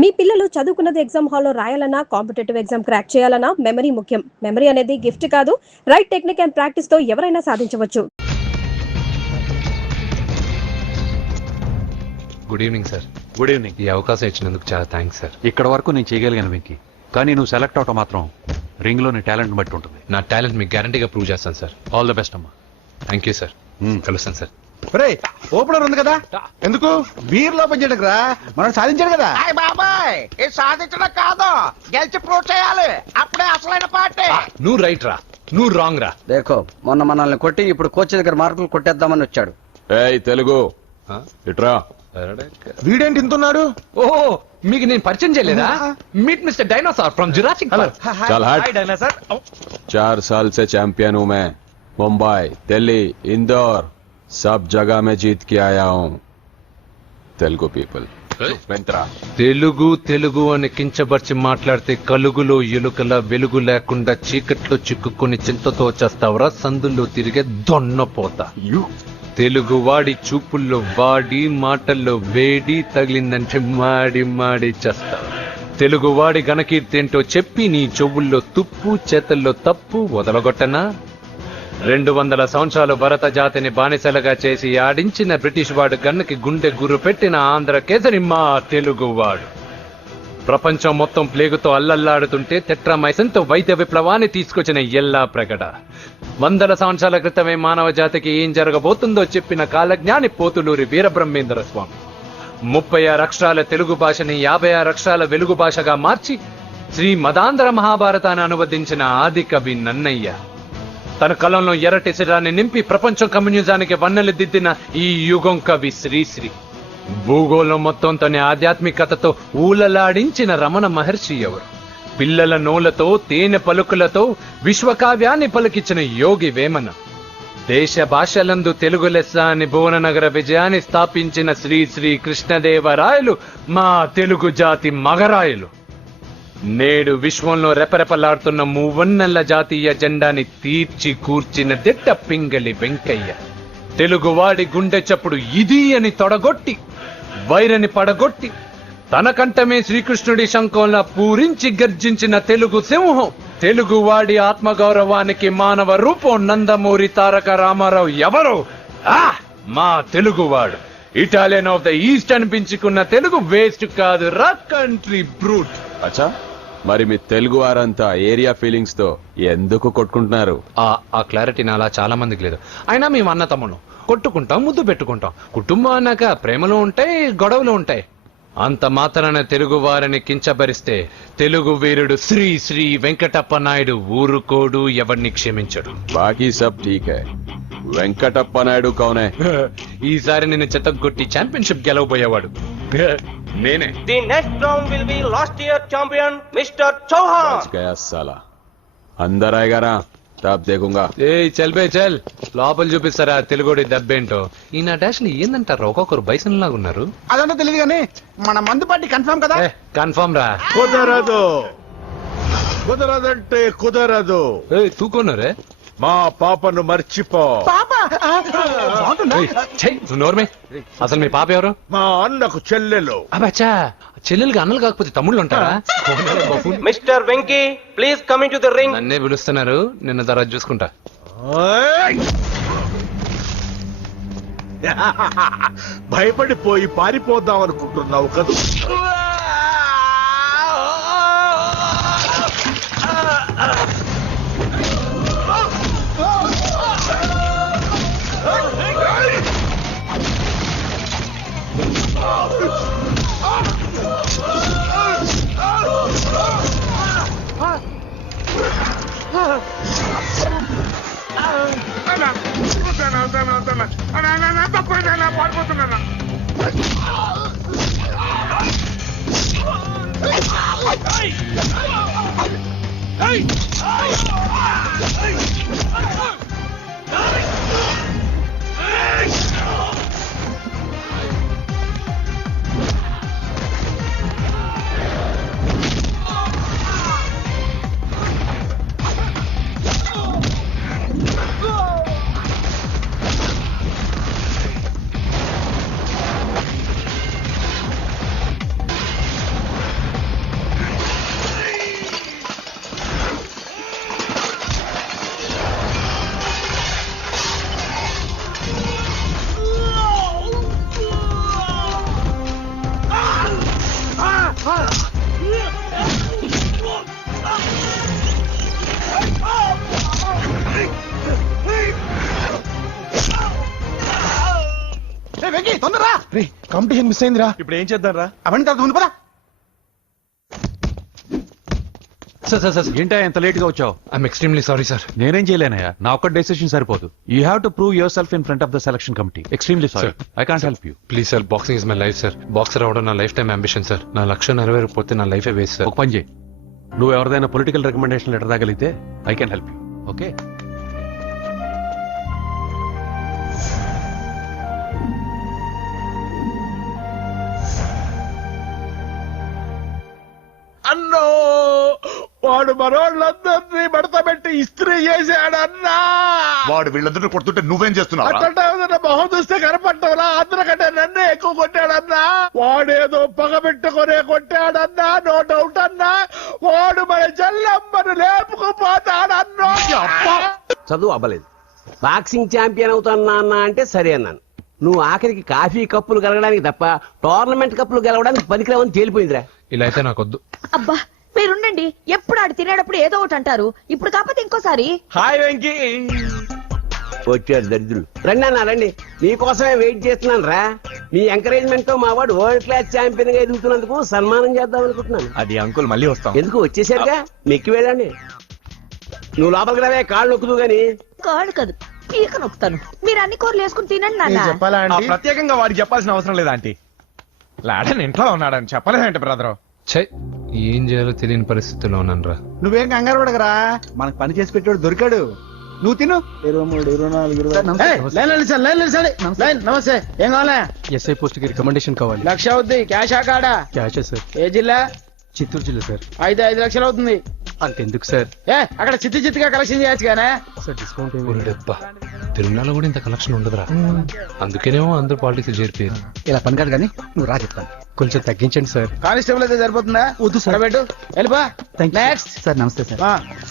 మీ పిల్లలు చదువుకున్నది ఎగ్జామ్ హాల్లో రాయాలన్నా కాంపిటేటివ్ ఎగ్జామ్ క్రాక్ చేయాలన్నా మెమరీ ముఖ్యం. మెమరీ అనేది గిఫ్ట్ కాదు, రైట్ టెక్నిక్ అండ్ ప్రాక్టీస్ తో ఎవరైనా సాధించవచ్చు. Good evening sir. Good evening. ఈ అవకాశం ఇచ్చినందుకు చాలా థ్యాంక్స్ సార్. ఇక్కడ వరకు నేను చేయగలిగాను వెంకీ, కానీ నువ్వు సెలెక్ట్ అవటం మాత్రం రింగ్ లో నీ టాలెంట్ బట్టి ఉంటుంది. నా టాలెంట్ మీకు గ్యారంటీగా ప్రూవ్ చేస్తాను సార్. ఆల్ ద బెస్ట్ అమ్మా. Thank you sir. కలుస్తాను సార్. ఓపెనర్ ఉంది కదా, ఎందుకు బీర్ లో పనిచేయడానికి రా, మనం సాధించాడు కదా. బాబాయ్ ఇది సాధించడం కాదు, గెలిచి ప్రూవ్ చేయాలి, అప్పుడే అసలైన పార్టీ. నువ్వు రైట్ రా, నువ్వు రాంగ్ రా. దేఖో మొన్న మనల్ని కొట్టి ఇప్పుడు కోచ్ దగ్గర మార్కులు కొట్టేద్దామని వచ్చాడు. ఏయ్ తెలుగు ఇట్రా. వీడేంటి ఇంతున్నాడు? ఓహో, మీకు నేను పరిచయం చేయలేదా? Meet mister dinosaur from Jurassic park. चल हट. 4 साल से चैंपियन हूँ मैं. मुंबई, दिल्ली, इंदौर, सब जगह में जीत के आया हूँ. तेलुगु पीपल. తెలుగు తెలుగు అని కించబర్చి మాట్లాడితే కలుగులో ఎలుకల వెలుగు లేకుండా చీకట్లో చిక్కుకుని చింతతో వచ్చేస్తావరా? సందుల్లో తిరిగే దొన్నపోతా. తెలుగు వాడి చూపుల్లో వాడి మాటల్లో వేడి తగిలిందంటే మాడి మాడి చేస్తావు. తెలుగు వాడి ఘనకీర్తి ఏంటో చెప్పి నీ చెవుల్లో తుప్పు చేతల్లో తప్పు వదలగొట్టనా? 200 సంవత్సరాలు భరత జాతిని బానిసలుగా చేసి ఆడించిన బ్రిటిష్ వాడు గన్నకి గుండె గుర్రు పెట్టిన ఆంధ్ర కేసరి మా తెలుగువాడు. ప్రపంచం మొత్తం ప్లేగుతో అల్లల్లాడుతుంటే టెట్రామైసిన్తో వైద్య విప్లవాన్ని తీసుకొచ్చిన ఎల్లా ప్రగడ. 100 సంవత్సరాల క్రితమే మానవ జాతికి ఏం జరగబోతుందో చెప్పిన కాలజ్ఞాని పోతులూరి వీరబ్రహ్మేంద్ర స్వామి. 36 అక్షరాల తెలుగు భాషని 56 అక్షరాల వెలుగు భాషగా మార్చి శ్రీ మదాంధ్ర మహాభారతాన్ని అనువదించిన ఆది కవి నన్నయ్య. తన కలంలో ఎర్రటి శిరాన్ని నింపి ప్రపంచం కమ్యూనిజానికి వన్నెలు దిద్దిన ఈ యుగం కవి శ్రీశ్రీ. భూగోళం మొత్తం తన ఆధ్యాత్మికతతో ఊలలాడించిన రమణ మహర్షి ఎవరు? పిల్లల నోలతో తేనె పలుకులతో విశ్వకావ్యాన్ని పలికించిన యోగి వేమన. దేశ భాషలందు తెలుగు లెస్స అని భువననగర విజయాన్ని స్థాపించిన శ్రీ శ్రీ కృష్ణదేవరాయలు మా తెలుగు జాతి మగరాయలు. నేడు విశ్వంలో రెపరెపలాడుతున్న మూవన్నెల జాతీయ జెండాని తీర్చి కూర్చిన దిట్ట పింగళి వెంకయ్య. తెలుగువాడి గుండె చప్పుడు ఇది అని తొడగొట్టి వైరని పడగొట్టి తన కంఠమే శ్రీకృష్ణుడి శంఖంలా పూరించి గర్జించిన తెలుగు సింహం. తెలుగువాడి ఆత్మగౌరవానికి మానవ రూపం నందమూరి తారక రామారావు ఎవరు? మా తెలుగువాడు. ఇటాలియన్ ఆఫ్ ద ఈస్ట్ అనిపించుకున్న తెలుగు వేస్ట్ కాదు రా, కంట్రీ బ్రూట్. అచ్చా, మరి మీ తెలుగు వారంతా ఏరియా ఫీలింగ్స్ తో ఎందుకు కొట్టుకుంటున్నారు? ఆ క్లారిటీ నాలా చాలా మందికి లేదు. అయినా మేము అన్న తమ్ముడు కొట్టుకుంటాం, ముద్దు పెట్టుకుంటాం. కుటుంబం అన్నాక ప్రేమలు ఉంటాయి, గొడవలు ఉంటాయి. అంత మాత్రాన తెలుగు వారిని కించబరిస్తే తెలుగు వీరుడు శ్రీ శ్రీ వెంకటప్ప నాయుడు ఊరుకోడు, ఎవరిని క్షమించడు. బాకీ సబ్ ఠీక్ హై. వెంకటప్ప నాయుడు కౌనే? ఈసారి నేను చెత్తగొట్టి ఛాంపియన్షిప్ గెలవబోయేవాడు నేనే. The next round will be last year champion mister Chauhan. గయా సాలా. అందర్ ఆయేగారా, తబ్ దేఖూంగా. చల్ బే చల్, లోపల చూపిస్తారా తెలుగుడి దెబ్బేంటో. ఈ నా డాష్ ని ఏందంటారు, ఒక్కొక్కరు బైసన్ లాగా ఉన్నారు. అదంతా తెలియదు కానీ మన మందు పార్టీ కన్ఫర్మ్ కదా. కన్ఫర్మ్ రా. కుదరదు, కుదరదంటే కుదరదు. తూకోనరే మా పాపను మర్చిపో. నోర్మే, అసలు మీ పాప ఎవరు? మా అన్నకు చెల్లెలు. అబ్బచ్చా, చెల్లెలుగా అన్నలు కాకపోతే తమ్ముళ్ళు ఉంటారా? Mister Venky please come in to the ring. నన్నే పిలుస్తున్నారు, నిన్న తర్వాత చూసుకుంటా. భయపడిపోయి పారిపోదాం అనుకుంటున్నావు కదా. రే కాంపిటీషన్ మిస్ అయిందిరా. ఇప్పుడు ఏం చేద్దాం రా? అవన్నీ తర్వాత ముందు పదా. సార్ సార్ సార్ ఏంటా ఎంత లేట్ గా వచ్చావు? I'm extremely sorry sir. నేనేం చేయలేనయ్యా, నా ఒక్క డెసిషన్ సరిపోదు. You have to prove your self in front of the selection committee. Extremely sorry, I can't help you. Please sir, boxing is my life sir. Boxer అవడం నా life time ambition sir. నా లక్ష్యం నెరవేరకపోతే నా లైఫే waste sir. ఒక పని చేయి, నువ్వు ఎవరిదైనా పొలిటికల్ రికమెండేషన్ లెటర్ రాగలిగితే I can help you. Okay? అన్నో వాడు మనోళ్ళందరినీ మడత పెట్టి ఇస్త్రీ చేశాడన్నా. వాడు వీళ్ళందరినీ కొడుతుంటే నువ్వేం చేస్తున్నావు? అట్లా మొహం చూస్తే కనపడ్డవరా? అందరికంటే నన్నే ఎక్కువ కొట్టాడన్నా. వాడేదో పగ పెట్టుకునే కొట్టాడన్నా, నో డౌట్ అన్నా. వాడు మన జల్లమ్మను లేపుకుపోతాడన్నా. చదువు అవ్వలేదు, బాక్సింగ్ ఛాంపియన్ అవుతున్నా అన్న అంటే సరే అన్నాను. నువ్వు ఆఖరికి కాఫీ కప్పులు గెలవడానికి తప్ప టోర్నమెంట్ కప్పులు గెలవడానికి పనికిరావని తేలిపోయిందిరా. ఇలా అయితే నాకొద్దు. అబ్బా మీరుండండి, ఎప్పుడు ఆడు తినేటప్పుడు ఏదో ఒకటి అంటారు. ఇప్పుడు కాకపోతే ఇంకోసారి. హాయ్ వెంకీ. వచ్చాడు దరిద్రులు. రండి అన్న రండి, మీకోసమే వెయిట్ చేస్తున్నాను రా. మీ ఎంకరేజ్మెంట్ తో మా వాడు వరల్డ్ క్లాస్ ఛాంపియన్ గా ఎదుగుతున్నందుకు సన్మానం చేద్దాం అనుకుంటున్నాను. అది అంకుల్ మళ్ళీ వస్తాం. ఎందుకు వచ్చేసరిగా మెక్కి వెళ్ళండి. నువ్వు లోపలికి రావే, కాళ్ళు నొక్కుదు గాని. కాడు కాదు, పీక నొక్కుతాను. మీరు అన్ని కూరలు వేసుకుని తినండి నాన్న. చెప్పాలా ఆంటీ? ప్రత్యేకంగా వాడికి చెప్పాల్సిన అవసరం లేదా ఆంటీ? లాడన్ ఇంట్లో ఉన్నాడని చెప్పలేదంటే బ్రదర్. ఛై, ఏం చేయాలో తెలియని పరిస్థితిలో ఉన్నాను రా. నువ్వేం కంగారు పడకరా, మనకు పని చేసి పెట్టాడు దొరికాడు. నువ్వు తిను. 23, 24, 20. నమస్తే, ఏం కావాలా? ఎస్ఐ పోస్ట్ కి రికమెండేషన్ కావాలి. 1,00,000 అవుద్ది. క్యాష్ ఆ కాడా? Cash sir. ఏ జిల్లా? చిత్తూరు జిల్లా సార్. అయితే 5 లక్షలు అవుతుంది. అంతెందుకు సార్? అక్కడ చిత్తుగా కలెక్షన్ చేయొచ్చు కానీ. సార్ డిస్కౌంట్ డబ్బా, తిరుమలలో కూడా ఇంత కలెక్షన్ ఉండదురా. అందుకేనేమో అందరూ పాలిటిక్స్ చేరిపోయారు. ఇలా పని కాదు కానీ నువ్వు రా చెప్తాను. కొంచెం తగ్గించండి సార్. కానిస్టేబుల్ అయితే సరిపోతుందా? వద్దు సార్, పెట్టు వెళ్ళిపా. నెక్స్ట్ సార్ నమస్తే సార్.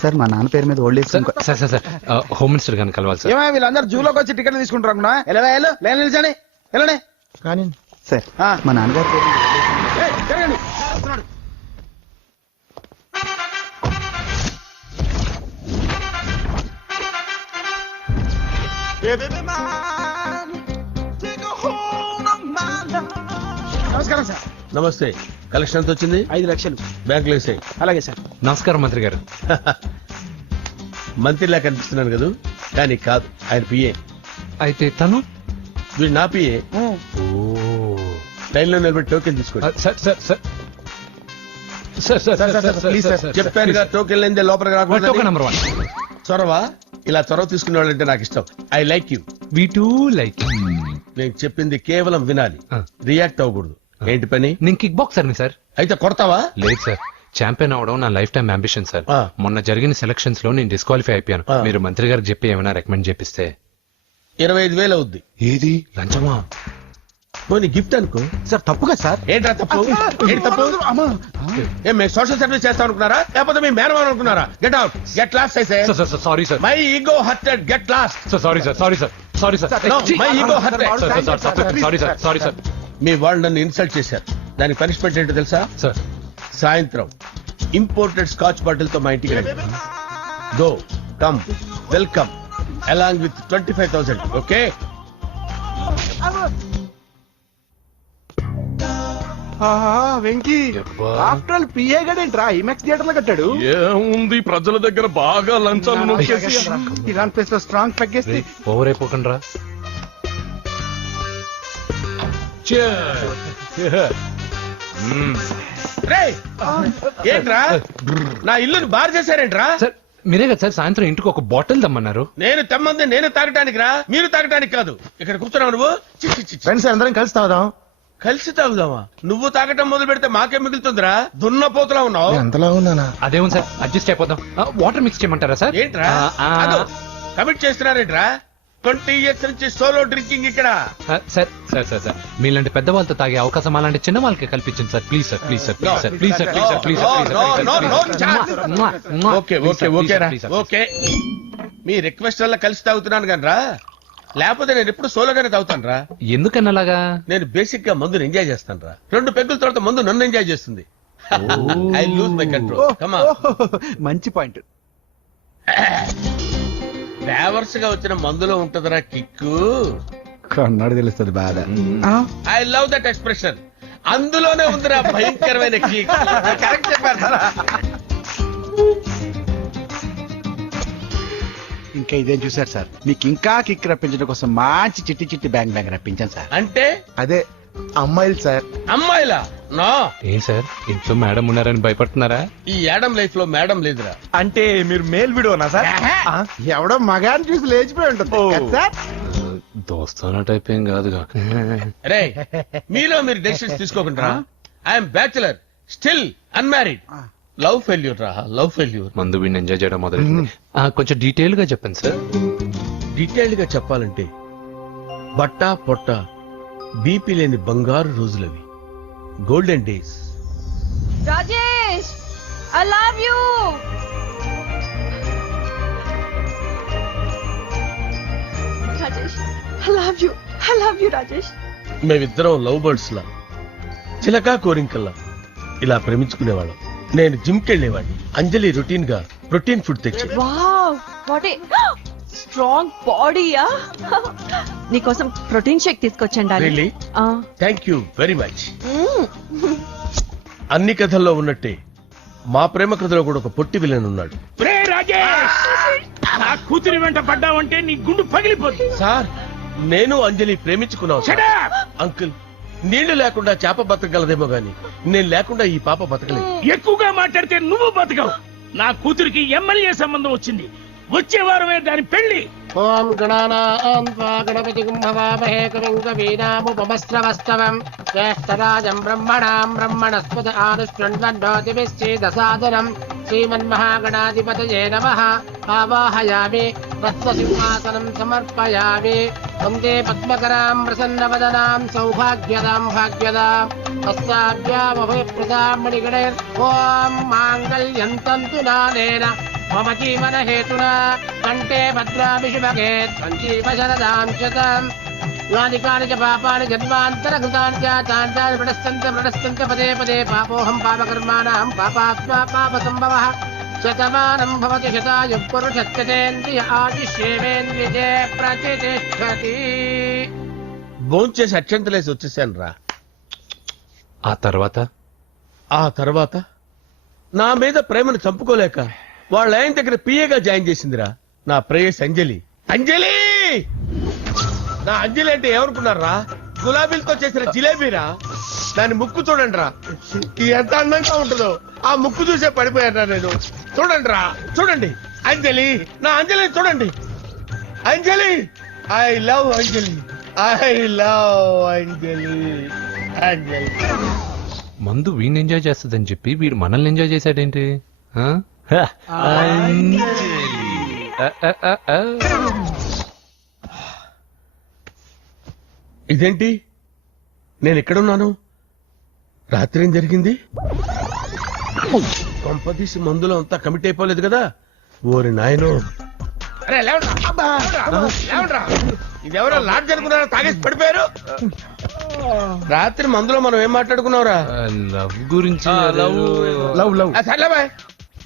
సార్ మా నాన్న పేరు మీద old age sir sir sir, home minister గారిని కలవాలి సార్. ఏమో వీళ్ళందరూ జూలోకి వచ్చి టికెట్ తీసుకుంటారు అనుకున్నా. లైన్ నిలిచండి, వెళ్ళండి. కానీ సార్ మా నాన్నగారి పేరు జరగండి. నమస్కారం సార్. నమస్తే. కలెక్షన్ ఎంత వచ్చింది? 5 లక్షలు. బ్యాంకులో వేసాయి. అలాగే సార్. నమస్కారం మంత్రి గారు. మంత్రిలా కనిపిస్తున్నాను కదా, కానీ కాదు, ఆయన పిఏ. అయితే తను వీడు నా పిఏ. లైన్ లో నిలబెట్టి టోకెన్ తీసుకోండి. Sir sir sir sir sir sir please sir. చెప్పాను కదా, టోకెన్ లేనిదే లోపలికి టోకెన్ రాకూడదు. నెంబర్ 1. చొరవ, ఇలా చొరవ తీసుకునే వాళ్ళంటే నాకు ఇష్టం. I like you. We two like. నేను చెప్పింది కేవలం వినాలి, ఆ. రియాక్ట్ అవ్వకూడదు. ఏంటి పని? నేను కిక్ బాక్సర్ని సార్. అయితే కొడతావా? లేదు సార్, ఛాంపియన్ అవడం నా లైఫ్ టైం అంబిషన్ సార్. ఆ. మొన్న జరిగిన సెలక్షన్స్ లో నేను డిస్క్వాలిఫై అయిపోయాను. ఆ. మీరు మంత్రి గారికి చెప్పి ఏమైనా రికమెండ్ చేపిస్తే. 25,000 అవుద్ది. ఏది లంచమా? పోనీ గిఫ్ట్ అనుకో. సార్ తప్పుగా సార్. ఏంట్రా తప్పు? ఏంటి తప్పు? ఏం మేము సోషల్ సర్వీస్ చేస్తాం అనుకున్నారా, లేకపోతే మీ మేనమాన్ అనుకున్నారా? గెట్ అవుట్, గెట్ లాస్ట్ అయితే. Sorry sir. My ego hurted, get lost. Sorry sir, sorry sir, sorry sir. My ego hurted. Sorry sir, sorry sir. మీ వాళ్ళు నన్ను ఇన్సల్ట్ చేశారు. దానికి పనిష్మెంట్ ఏంటో తెలుసా? సార్ సాయంత్రం ఇంపోర్టెడ్ స్కాచ్ బాటిల్ తో మా ఇంటికి రండి. Go come welcome along with 25,000. Okay? Venky after all PA గడేంట్రా ఇమెక్స్ థియేటర్ లో కట్టాడు. ఏముంది, ప్రజల దగ్గర బాగా లంచాలు ఇరాన్ ప్లేస్ లో స్ట్రాంగ్ తగ్గేస్తే. ఓవర్ అయిపోకండి రా. ఏంట్రా నా ఇల్లుని బార్ చేశారేంట్రా? సార్ మీరే కదా సార్ సాయంత్రం ఇంటికి ఒక బాటిల్ దమ్మన్నారు. నేను తెమ్మంది నేను తాగటానికి రా, మీరు తాగటానికి కాదు. ఇక్కడ కూర్చున్నావు నువ్వు. ఫ్రెండ్స్ అందరం కలిసి తాగుదాం. కలిసి తాగుదామా? నువ్వు తాగటం మొదలు పెడితే మాకే మిగులుతుందిరా. దున్నపోతులా ఉన్నావు. ఎంతలా ఉన్నానా? అదేమో సార్, అడ్జస్ట్ అయిపోదాం. వాటర్ మిక్స్ చేయమంటారా సార్? ఏంట్రా కమిట్ చేస్తున్నారేంట్రా? 20 years నుంచి సోలో డ్రింకింగ్ ఇక్కడ. సార్ సార్ సార్ సార్ మీలాంటి పెద్ద వాళ్ళతో తాగే అవకాశం అలాంటి చిన్న వాళ్ళకి కల్పించండి sir. Please sir, please sir, please sir, please sir, please sir, please sir. Okay okay okay రా, ఓకే. మీ రిక్వెస్ట్ వల్ల కలిసి తాగుతున్నాను కానీ రా, లేకపోతే నేను ఎప్పుడు సోలోగానే తాగుతాను రా. ఎందుకన్నా అలాగా? నేను బేసిక్ గా మందుని ఎంజాయ్ చేస్తాను రా. 2 పెగ్గుల తర్వాత మందు నన్ను ఎంజాయ్ చేస్తుంది. I lose my control. Come on. మంచి పాయింట్. ఫ్లేవర్స్ గా వచ్చిన మందులో ఉంటదిరా కిక్కు. కన్నాడు తెలుస్తుంది బాధ. I love that expression. అందులోనే ఉందిరా భయంకరమైన kick. కరెక్ట్ చెప్పారు సార్. ఇంకా ఇదేం చూసారు సార్, మీకు ఇంకా కిక్ రప్పించడం కోసం మంచి చిట్టి చిట్టి బ్యాంగ్ బ్యాంగ్ రప్పించాను సార్. అంటే అదే అమ్మాయిలు సార్. అమ్మాయిలా? నా ఏం సార్ ఇంట్లో మేడం ఉన్నారని భయపడుతున్నారా? ఈ యాడమ్ లైఫ్ లో మేడం లేదురా. అంటే మీరు మేల్ వీడియోనా సార్? ఎవడో మగాన్ని చూసి లేచిపోయి ఉంటుంది కదా సార్. దోస్తానా టైప్ ఏం కాదుగా. రే మీలో మీరు డెసిషన్స్ తీసుకోకుండా. I'm bachelor, still unmarried. Love failure రా, లవ్ ఫెయిల్యూర్. మందు వీడిని ఎంజాయ్ చేయడం మొదలైంది. కొంచెం డీటెయిల్ గా చెప్పండి సార్. డీటెయిల్డ్ గా చెప్పాలంటే బట్టా పొట్ట బీపీ లేని బంగారు రోజులవి, golden days. Rajesh, I love you. Rajesh, I love you, I love you Rajesh. మేమిద్దరం లవ్ బర్డ్స్ లా, చిలకా కోరింకల్లా ఇలా ప్రేమించుకునేవాళ్ళం. నేను జిమ్ కెళ్ళేవాడిని, అంజలి రొటీన్ గా ప్రోటీన్ ఫుడ్ తెచ్చి. వావ్, వాట్ ఏ స్ట్రాంగ్ బాడీయా. నీకోసం ప్రోటీన్ షేక్ తీసుకొచ్చండి. Really? Thank you very much. అన్ని కథల్లో ఉన్నట్టే మా ప్రేమ కథలో కూడా ఒక పొట్టి విలన్ ఉన్నాడు. కూతురి వెంట పడ్డావంటే నీ గుండు పగిలిపోతుంది. సార్ నేను అంజలి ప్రేమించుకున్నాను సార్. అంకుల్, నీళ్లు లేకుండా చేప బతకగలదేమో గాని నేను లేకుండా ఈ పాప బతకలేదు. ఎక్కువగా మాట్లాడితే నువ్వు బతకవు. నా కూతురికి ఎమ్మెల్యే సంబంధం వచ్చింది. వచ్చే వారమే దాని పెళ్లి. ఓం గణపతి కుంభవామహే కవిం కవీనాముపమస్రవస్తవం జ్యేష్ఠరాజం బ్రహ్మణాం బ్రహ్మణస్పద ఆనుష్ణ్వన్నోతిభిశ్చేదసాదనం శ్రీమన్మహాగణాధిపతయే నమః. ఆవాహయామి తత్వసింహాసనం సమర్పయామి. వందే పద్మకరాం ప్రసన్నవదనాం సౌభాగ్యదాం భాగ్యదాం హస్తాభ్యామభయప్రదాం మణిగణైర్. ఓం మాంగళ్యం తంతు నానేన మమ జీవన హేతునా కంటే భద్రామి శుభగే సంజీవ శరదాం శతం. యాని చ పాపాని జన్మాంతరకృతాని చాతాని ప్రణశ్యంత పదే పదే పాపోహం పాపకర్మాణం పాపాత్మా పాప సంభవః. శతమానం భవతి శతాయుః పురుషస్యేంద్రియ ఆదిశ్యేవేంద్రియే ప్రతిష్టతి. భోంచేసి అక్షంతలేసి వచ్చేసాను రా. ఆ తర్వాత నా మీద ప్రేమను చంపుకోలేక వాళ్ళ ఆయన దగ్గర పిఏగా జాయిన్ చేసిందిరా నా ప్రేయస్ అంజలి. అంజలి, నా అంజలి అంటే ఏమనుకున్నారా? గులాబీలతో చేసిన జిలేబీరా. దాని ముక్కు చూడండి రా, ఎంత అందంగా ఉంటుందో. ఆ ముక్కు చూసే పడిపోయారా నేను. చూడండి రా, చూడండి అంజలి, నా అంజలి చూడండి. Anjali, I love Anjali, I love Anjali. Anjali మందు వీడిని ఎంజాయ్ చేస్తుందని చెప్పి వీడు మనల్ని ఎంజాయ్ చేశాడేంటి? ఇదేంటి, నేను ఎక్కడున్నాను? రాత్రి ఏం జరిగింది? కొంపదీసి మందులో అంతా కమిట్ అయిపోలేదు కదా? ఓరి నాయనో. ఇదెవరో లాడ్ జరుగుతున్నారో తాగేసి పడిపోయారు. రాత్రి మందులో మనం ఏం మాట్లాడుకున్నావురా? లవ్ గురించి.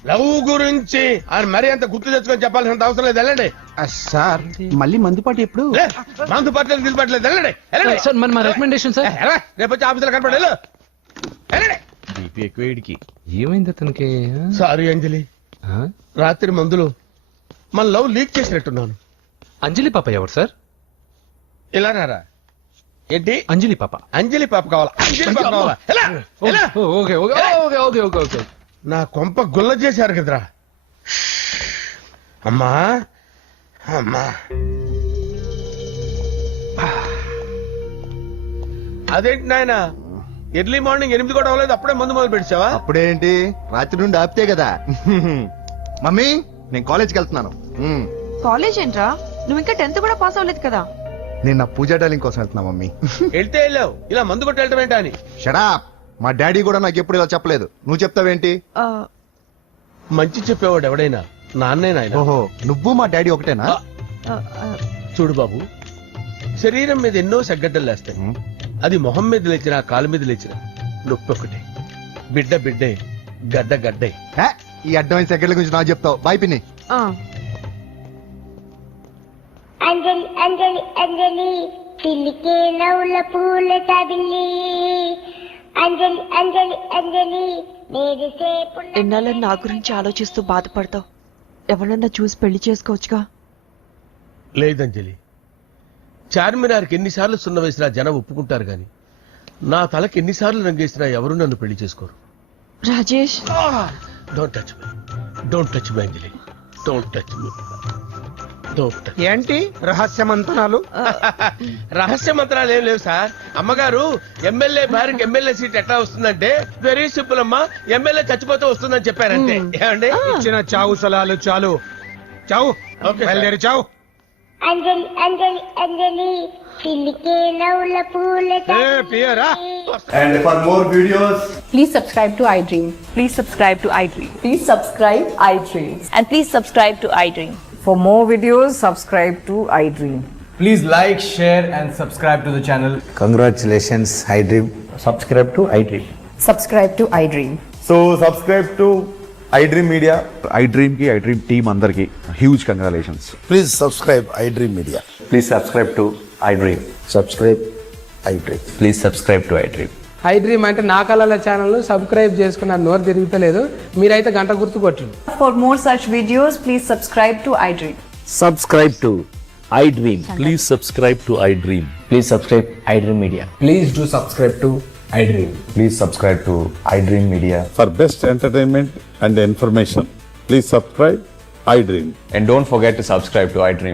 లవ్ గురించి ఆయన మరీ అంత గుర్తు తెచ్చుకొని చెప్పాల్సినంత అవసరం లేదు. వెళ్ళండి సార్, మళ్ళీ మందుపాటి ఎప్పుడు? మందు పట్టలేదు నిలబట్టలేదు. వెళ్ళండి సార్ మరి మా రికమెండేషన్ సార్. రేపు వచ్చి ఆఫీసులో కనపడి వెళ్ళండి. ఏమైంది అతనికి? సారీ అంజలి, రాత్రి మందులో మన లవ్ లీక్ చేసినట్టున్నాను. అంజలి పాప ఎవరు సార్? ఇలా రారా. ఏంటి అంజలి పాప? అంజలి పాప కావాలా? అంజలి పాప కావాలా? Okay okay okay okay okay. నా కొంప గుల్ల చేశారు కదరా. అమ్మా అమ్మా, అదేంటి నాయన ఎర్లీ మార్నింగ్ 8 కూడా అవ్వలేదు, అప్పుడే మందు మొదలు పెట్టావా? అప్పుడేంటి, రాత్రి నుండి ఆపితే కదా. మమ్మీ, నేను కాలేజ్కి వెళ్తున్నాను. కాలేజ్ ఏంట్రా, నువ్వు ఇంకా 10th కూడా పాస్ అవ్వలేదు కదా. నేను నా పూజా డాలింగ్ కోసం వెళ్తున్నా మమ్మీ. వెళ్తే వెళ్ళావు, ఇలా మందు కొట్టి వెళ్ళటం ఏంటా అని. షడా, మా డాడీ కూడా నాకు ఎప్పుడు ఇలా చెప్పలేదు. నువ్వు చెప్తావేంటి? మంచి చెప్పేవాడు ఎవడైనా నాన్నే నాయన. ఓహో, నువ్వు మా డాడీ ఒకటేనా? చూడు బాబు, శరీరం మీద ఎన్నో సగ్గడ్డలు లేస్తాయి. అది మొహం మీద లేచినా కాలు మీద లేచినా నొప్పి ఒకటే. బిడ్డ బిడ్డే, గడ్డ గడ్డే. ఈ అడ్వాన్స్ సెకండ్ల గురించి నాకు చెప్తావు. బాయ్ పిన్ని. అంజలి అంజలి అంజలి పిల్లికే నవ్వుల పూల తబిల్లి అంజలి అంజలి అంజలి నేరిసేపు ఎన్నాళ్ళని నా గురించి ఆలోచిస్తూ బాధపడతావు ఎవరన్నా చూసి పెళ్లి చేసుకోవచ్చుగా. లేదంజలి, చార్మినార్కి ఎన్నిసార్లు సున్న వేసినా జనం ఒప్పుకుంటారు గాని నా తలకి ఎన్నిసార్లు రంగేసినా ఎవరు నన్ను పెళ్లి చేసుకోరు. Rajesh, don't touch me, don't touch me Anjali, don't touch me, don't touch. ఏంటి రహస్య మంతనాలు? రహస్య మంత్రాలు ఏం లేవు సార్. అమ్మగారు ఎమ్మెల్యే భార్యకి ఎమ్మెల్యే సీట్ ఎట్లా వస్తుందంటే వెరీ సింపుల్ అమ్మా, ఎమ్మెల్యే చచ్చిపోతే వస్తుందని చెప్పారంటే. ఏమండి? ఇచ్చిన చావు సలాలు చాలు. చావు. Okay sir. బయలుదేరి చావు. అంజలి అంజలి అంజలి పిల్లికే నవ్వుల పూల పియరా. And for more videos, Please subscribe to iDream. Please subscribe to iDream. Please subscribe iDream. And please subscribe to iDream. For more videos, subscribe to iDream. Please like, share and subscribe to the channel. Congratulations iDream. Subscribe to iDream. Subscribe to iDream. so subscribe to iDream Media. iDream ki iDream team andarki huge congratulations. Please subscribe iDream media. Please subscribe to iDream. Subscribe iDream. Please subscribe to iDream. iDream అంటే నా కళల channel subscribe చేసుకున్న నోరు తిరుగుతలేదు, మీరైతే గంట గుర్తు కొట్టండి. For more such videos, please subscribe to iDream. Subscribe to iDream. Please subscribe to iDream. Please subscribe iDream media. Please do subscribe to iDream. Please subscribe to iDream Media. For best entertainment and information, please subscribe iDream. And don't forget to subscribe to iDream.